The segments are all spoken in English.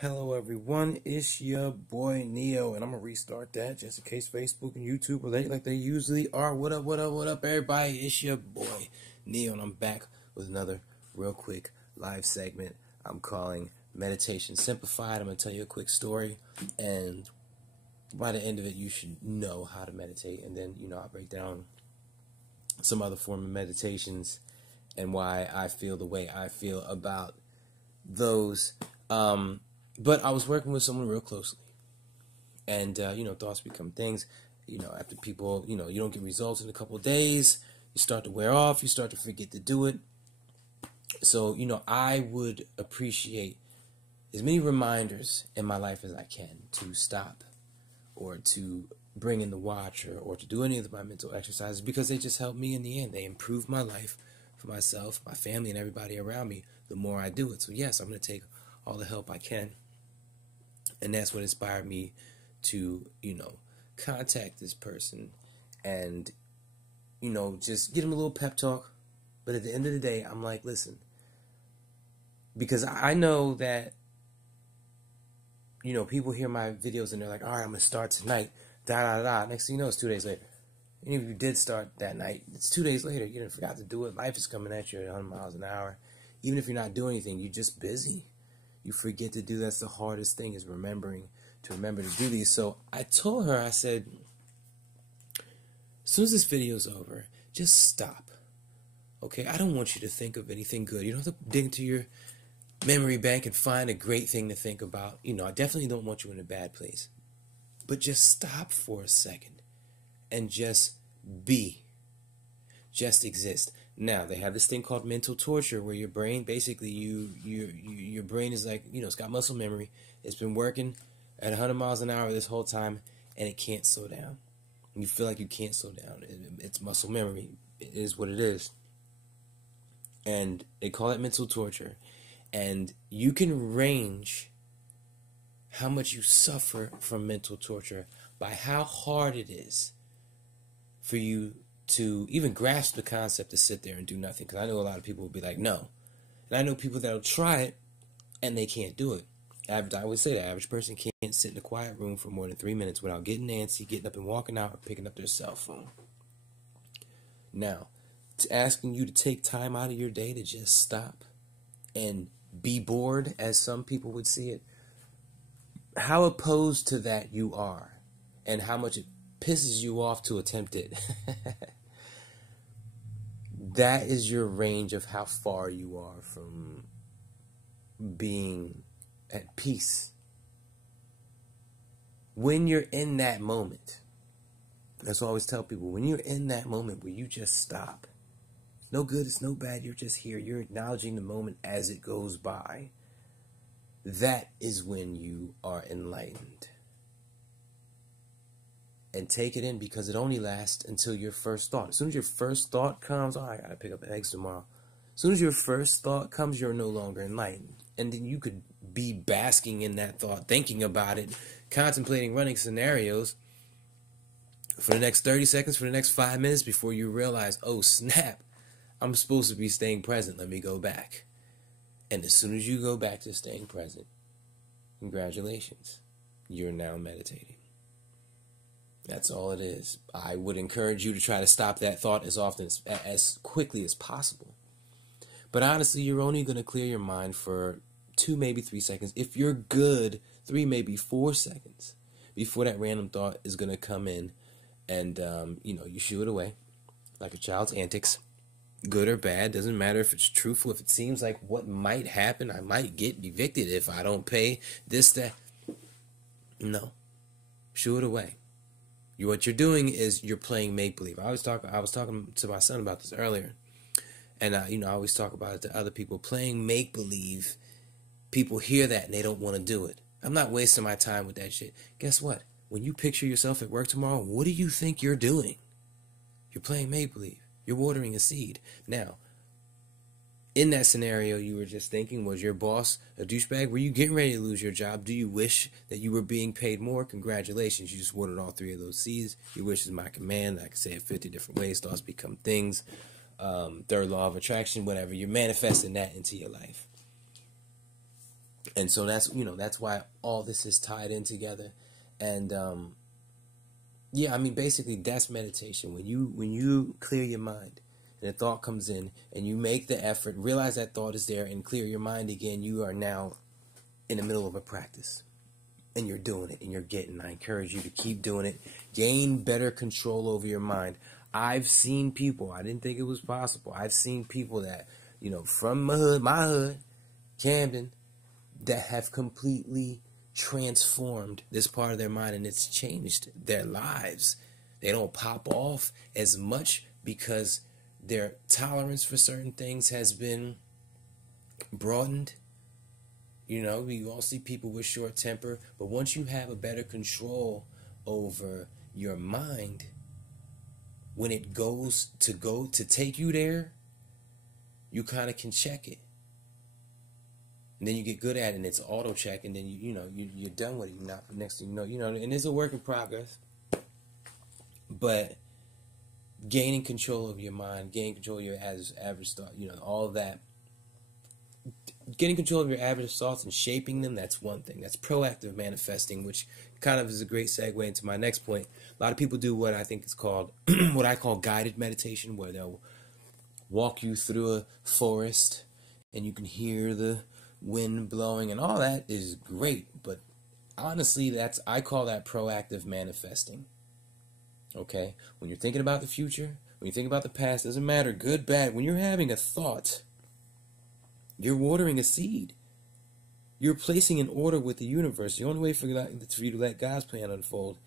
Hello everyone, it's your boy Neo, and I'm gonna restart that just in case Facebook and YouTube are late like they usually are. What up, what up, what up, everybody? It's your boy Neo, and I'm back with another real quick live segment I'm calling Meditation Simplified. I'm gonna tell you a quick story, and by the end of it, you should know how to meditate, and then I'll break down some other form of meditations and why I feel the way I feel about those. But I was working with someone real closely, and thoughts become things. After people, you don't get results in a couple of days, you start to wear off, you start to forget to do it. So I would appreciate as many reminders in my life as I can to stop, or to bring in the watch, or to do any of my mental exercises, because they just help me in the end. They improve my life for myself, my family, and everybody around me the more I do it. So yes, I'm going to take all the help I can. And that's what inspired me to, contact this person and, just get him a little pep talk. But at the end of the day, I'm like, listen, because I know that, people hear my videos and they're like, all right, I'm going to start tonight, da-da-da. Next thing you know, it's 2 days later. And if you did start that night, it's 2 days later. You forgot to do it. Life is coming at you at 100 miles an hour. Even if you're not doing anything, you're just busy. You forget to do. That's the hardest thing, is remember to do these. So I told her, I said, as soon as this video's over, just stop. Okay? I don't want you to think of anything good. You don't have to dig into your memory bank and find a great thing to think about. I definitely don't want you in a bad place. But just stop for a second and just be. Just exist. Now, they have this thing called mental torture, where your brain, basically, your brain is like, it's got muscle memory. It's been working at 100 miles an hour this whole time, and it can't slow down. You feel like you can't slow down. It's muscle memory. It is what it is. And they call it mental torture. And you can range how much you suffer from mental torture by how hard it is for you to even grasp the concept to sit there and do nothing. Because I know a lot of people will be like, no. And I know people that'll try it and they can't do it. I always say the average person can't sit in a quiet room for more than 3 minutes without getting antsy, getting up and walking out, or picking up their cell phone. Now, asking you to take time out of your day to just stop and be bored, as some people would see it, how opposed to that you are, and how much it pisses you off to attempt it. That is your range of how far you are from being at peace. When you're in that moment, that's what I always tell people, when you're in that moment where you just stop, no good, it's no bad, you're just here, you're acknowledging the moment as it goes by, that is when you are enlightened. And take it in, because it only lasts until your first thought. As soon as your first thought comes, oh, I gotta pick up eggs tomorrow. As soon as your first thought comes, you're no longer enlightened. And then you could be basking in that thought, thinking about it, contemplating running scenarios for the next 30 seconds, for the next 5 minutes, before you realize, oh snap, I'm supposed to be staying present, let me go back. And as soon as you go back to staying present, congratulations, you're now meditating. That's all it is. I would encourage you to try to stop that thought as quickly as possible. But honestly, you're only going to clear your mind for 2, maybe 3 seconds. If you're good, 3, maybe 4 seconds before that random thought is going to come in, and you shoo it away like a child's antics. Good or bad, doesn't matter if it's truthful. If it seems like what might happen, I might get evicted if I don't pay this, that. No, shoo it away. What you're doing is you're playing make-believe. I was talking to my son about this earlier, and I always talk about it to other people. Playing make-believe, people hear that and they don't want to do it. I'm not wasting my time with that shit. Guess what? When you picture yourself at work tomorrow, what do you think you're doing? You're playing make-believe. You're watering a seed. Now, in that scenario you were just thinking, was your boss a douchebag? Were you getting ready to lose your job? Do you wish that you were being paid more? Congratulations, you just watered all 3 of those seeds. Your wish is my command. I can say it 50 different ways. Thoughts become things. Third law of attraction, whatever. You're manifesting that into your life. And so that's, that's why all this is tied in together. And yeah, I mean, basically that's meditation. When you clear your mind and a thought comes in and you make the effort, realize that thought is there and clear your mind again, you are now in the middle of a practice. And you're doing it and you're getting. I encourage you to keep doing it. Gain better control over your mind. I've seen people, I didn't think it was possible. I've seen people that, from my hood, Camden, that have completely transformed this part of their mind, and it's changed their lives. They don't pop off as much because their tolerance for certain things has been broadened. We all see people with short temper, but once you have a better control over your mind, when it goes to take you there, you kind of can check it. And then you get good at it, and it's auto check, and then you're done with it. You're not, next thing you know, and it's a work in progress. But gaining control of your mind, gaining control of your average thought, all of that. Getting control of your average thoughts and shaping them, that's one thing. That's proactive manifesting, which kind of is a great segue into my next point. A lot of people do what I think is called, what I call guided meditation, where they'll walk you through a forest and you can hear the wind blowing, and all that is great. But honestly, I call that proactive manifesting. Okay? When you're thinking about the future, when you think about the past, doesn't matter, good, bad, when you're having a thought, you're watering a seed. You're placing an order with the universe. The only way for you to let God's plan unfold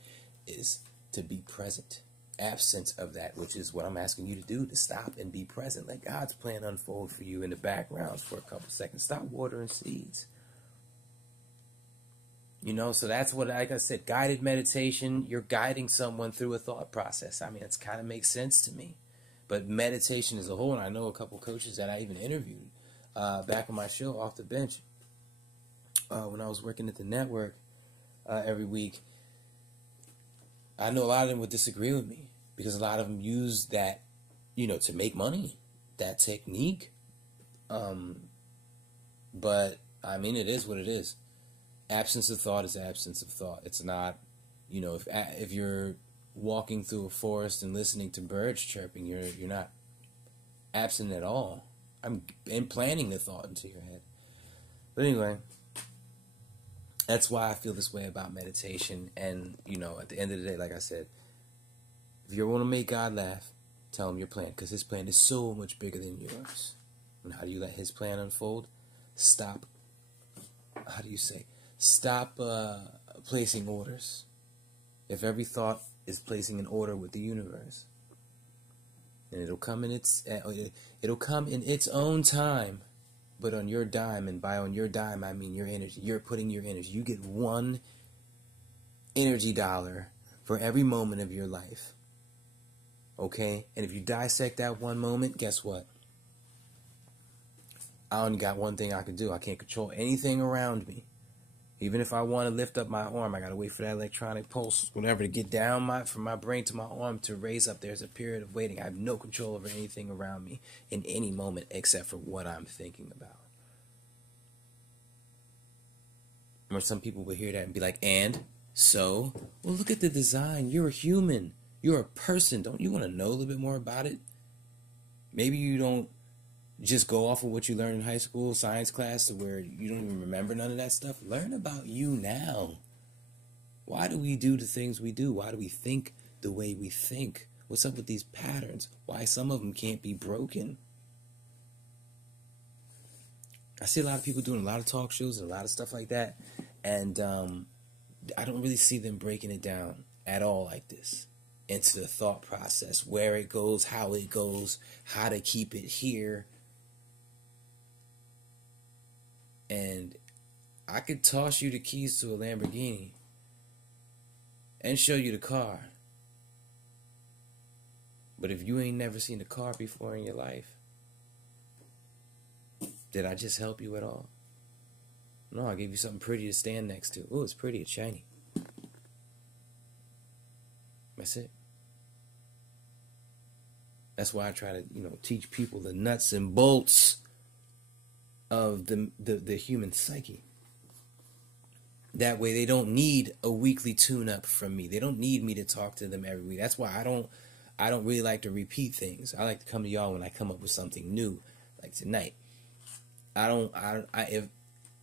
is to be present. Absence of that, which is what I'm asking you to do, to stop and be present. Let God's plan unfold for you in the background for a couple seconds. Stop watering seeds. So that's what, like I said, guided meditation, you're guiding someone through a thought process. I mean, it kind of makes sense to me. But meditation as a whole, and I know a couple coaches that I even interviewed back on my show, Off the Bench, when I was working at the network every week, I know a lot of them would disagree with me because a lot of them use that, to make money, that technique. But, I mean, it is what it is. Absence of thought is absence of thought. It's not, if you're walking through a forest and listening to birds chirping, you're not absent at all. I'm implanting the thought into your head. But anyway, that's why I feel this way about meditation. And, at the end of the day, like I said, if you want to make God laugh, tell him your plan, because his plan is so much bigger than yours. And how do you let his plan unfold? Stop placing orders. If every thought is placing an order with the universe, and it'll come in its own time, but on your dime. And by on your dime, I mean your energy. You're putting your energy. You get one energy dollar for every moment of your life. Okay? And if you dissect that one moment, guess what? I only got one thing I can do. I can't control anything around me. Even if I want to lift up my arm, I got to wait for that electronic pulse, whatever, to get down from my brain to my arm to raise up. There's a period of waiting. I have no control over anything around me in any moment except for what I'm thinking about. Or some people will hear that and be like, and? So? Well, look at the design. You're a human. You're a person. Don't you want to know a little bit more about it? Maybe you don't just go off of what you learned in high school, science class, to where you don't even remember none of that stuff. Learn about you now. Why do we do the things we do? Why do we think the way we think? What's up with these patterns? Why some of them can't be broken? I see a lot of people doing a lot of talk shows and a lot of stuff like that, and I don't really see them breaking it down at all like this into the thought process, where it goes, how to keep it here. And I could toss you the keys to a Lamborghini and show you the car. But if you ain't never seen a car before in your life, did I just help you at all? No, I gave you something pretty to stand next to. Oh, it's pretty, it's shiny. That's it. That's why I try to, teach people the nuts and bolts of the human psyche. That way they don't need a weekly tune-up from me. They don't need me to talk to them every week. That's why I don't really like to repeat things. I like to come to y'all when I come up with something new, like tonight.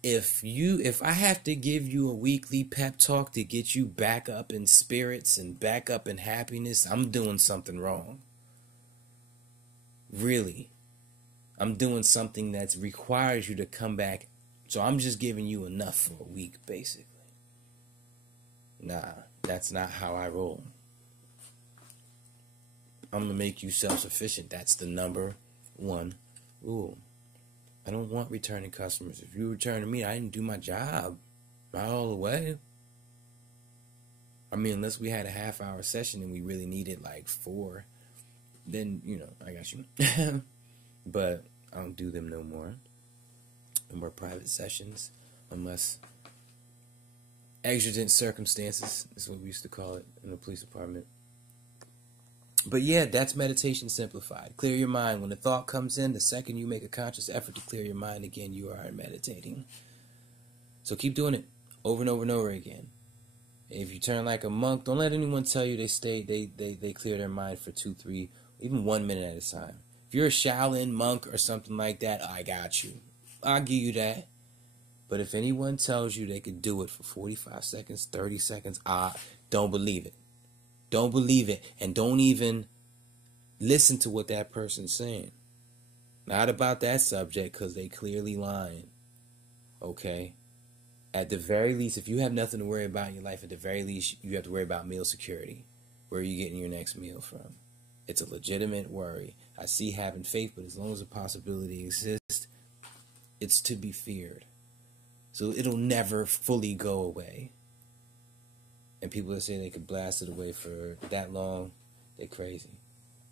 If I have to give you a weekly pep talk to get you back up in spirits and back up in happiness, I'm doing something wrong. Really. I'm doing something that requires you to come back. So I'm just giving you enough for a week, basically. Nah, that's not how I roll. I'm going to make you self-sufficient. That's the number one rule. I don't want returning customers. If you return to me, I didn't do my job. Not all the way. I mean, unless we had a half-hour session and we really needed like 4, then, I got you. But I don't do them no more. No more private sessions, unless exigent circumstances is what we used to call it in the police department. But yeah, that's meditation simplified. Clear your mind. When a thought comes in, the second you make a conscious effort to clear your mind again, you are meditating. So keep doing it over and over and over again. If you turn like a monk, don't let anyone tell you they clear their mind for 2, 3, even 1 minute at a time. If you're a Shaolin monk or something like that, I got you. I'll give you that. But if anyone tells you they could do it for 45 seconds, 30 seconds, don't believe it. Don't believe it. And don't even listen to what that person's saying. Not about that subject, because they clearly lying. Okay? At the very least, if you have nothing to worry about in your life, at the very least, you have to worry about meal security. Where are you getting your next meal from? It's a legitimate worry. I see having faith, but as long as the possibility exists, it's to be feared. So it'll never fully go away. And people that say they could blast it away for that long, they're crazy.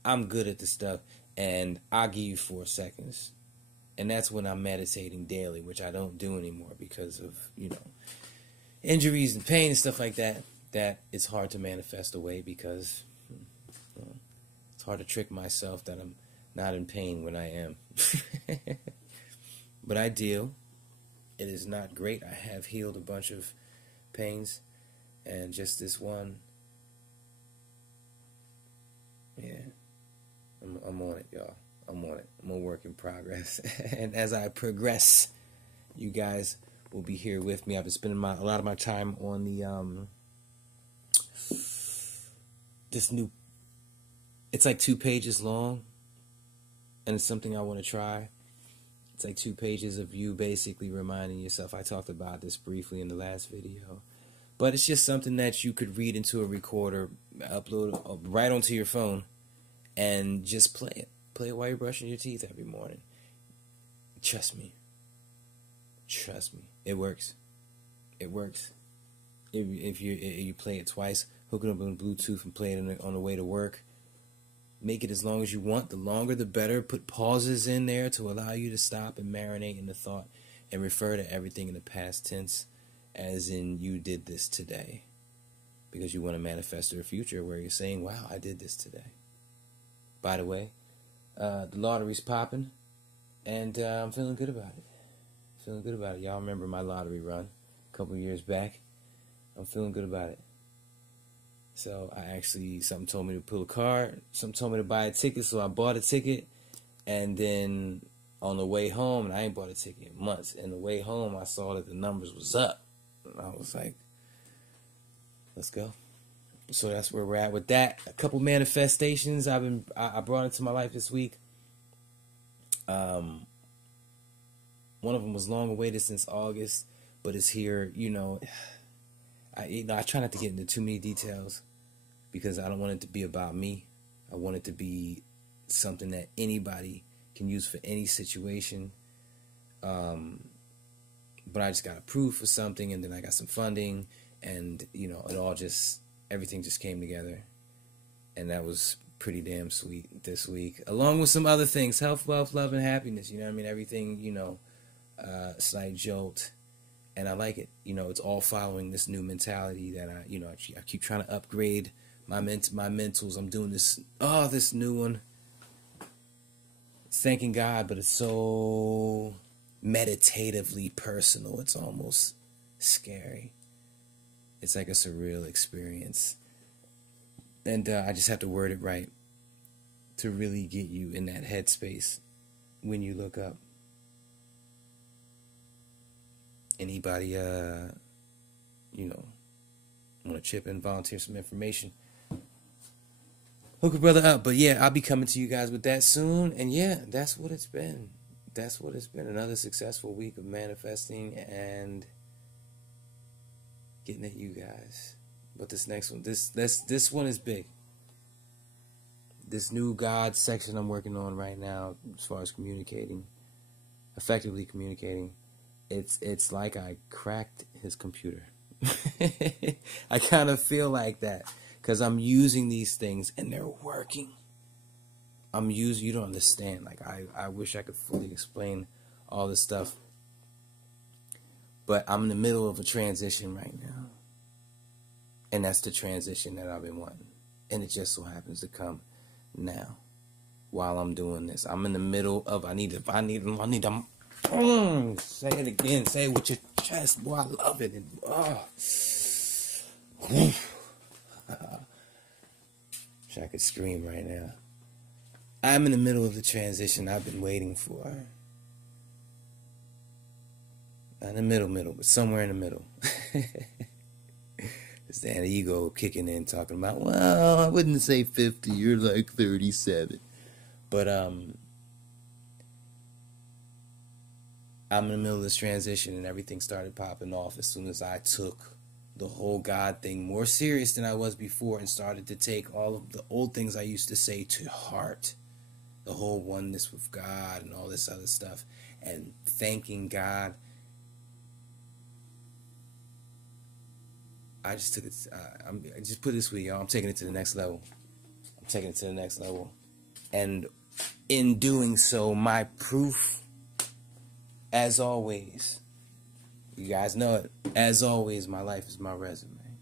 I'm good at this stuff, and I'll give you 4 seconds. And that's when I'm meditating daily, which I don't do anymore because of, injuries and pain and stuff like that. That it's hard to manifest away because it's hard to trick myself that I'm not in pain when I am. But I deal. It is not great. I have healed a bunch of pains. And just this one, yeah, I'm on it, y'all. I'm on it. I'm a work in progress. And as I progress, you guys will be here with me. I've been spending a lot of my time on the it's like 2 pages long, and it's something I want to try. It's like 2 pages of you basically reminding yourself. I talked about this briefly in the last video. But it's just something that you could read into a recorder, upload right onto your phone, and just play it. Play it while you're brushing your teeth every morning. Trust me. Trust me. It works. It works. If you play it twice, hook it up on Bluetooth and play it on the way to work. Make it as long as you want. The longer, the better. Put pauses in there to allow you to stop and marinate in the thought and refer to everything in the past tense. As in, you did this today. Because you want to manifest a future where you're saying, wow, I did this today. By the way, the lottery's popping. And I'm feeling good about it. Feeling good about it. Y'all remember my lottery run a couple years back. I'm feeling good about it. So something told me to pull a card. Something told me to buy a ticket. So I bought a ticket. And then on the way home, and I ain't bought a ticket in months. And the way home, I saw that the numbers was up. I was like, let's go. So that's where we're at with that. A couple manifestations I brought into my life this week. One of them was long awaited since August, but it's here. I try not to get into too many details because I don't want it to be about me. I want it to be something that anybody can use for any situation. But I just got approved for something, and then I got some funding, and, everything just came together. And that was pretty damn sweet this week. Along with some other things, health, wealth, love, and happiness, everything, slight jolt. And I like it. It's all following this new mentality that I keep trying to upgrade my mentals. I'm doing this new one. It's thanking God, but it's so meditatively personal. It's almost scary. It's like a surreal experience. And I just have to word it right to really get you in that headspace when you look up. Anybody, want to chip in, volunteer some information, hook a brother up. But yeah, I'll be coming to you guys with that soon. And yeah, that's what it's been. That's what it's been. Another successful week of manifesting and getting at you guys. But this next one, this one is big. This new God section I'm working on right now, as far as communicating, effectively communicating, it's like I cracked his computer. I kind of feel like that because I'm using these things and they're working. You don't understand. Like I wish I could fully explain all this stuff, but I'm in the middle of a transition right now, and that's the transition that I've been wanting, and it just so happens to come now while I'm doing this. I'm in the middle of I need them. Say it again. Say it with your chest, boy. I love it. And, wish I could scream right now. I'm in the middle of the transition I've been waiting for. Not in the middle, but somewhere in the middle. It's the ego kicking in, talking about, well, I wouldn't say 50, you're like 37. But I'm in the middle of this transition, and everything started popping off as soon as I took the whole God thing more serious than I was before and started to take all of the old things I used to say to heart. The whole oneness with God and all this other stuff, and thanking God. I just took it. I just put it this way, y'all. I'm taking it to the next level. I'm taking it to the next level, and in doing so, my proof, as always, you guys know it. As always, my life is my resume,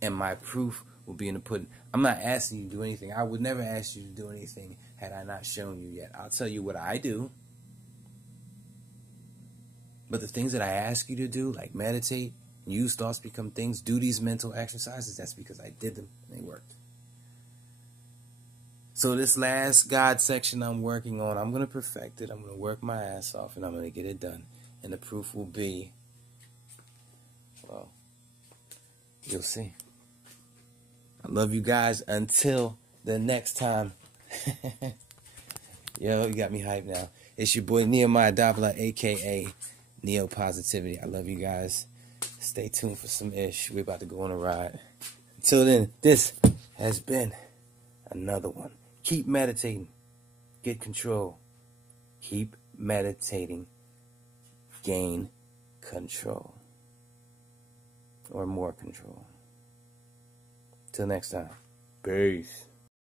and my proof will be in the pudding. I'm not asking you to do anything. I would never ask you to do anything had I not shown you yet. I'll tell you what I do. But the things that I ask you to do, like meditate, use thoughts become things, do these mental exercises, that's because I did them and they worked. So this last God section I'm working on, I'm going to perfect it. I'm going to work my ass off and I'm going to get it done. And the proof will be, well, you'll see. I love you guys until the next time. Yo, you got me hyped now. It's your boy Nehemiah Davila, a.k.a. Neo Positivity. I love you guys. Stay tuned for some ish. We're about to go on a ride. Until then, this has been another one. Keep meditating. Get control. Keep meditating. Gain control. Or more control. Till next time. Peace.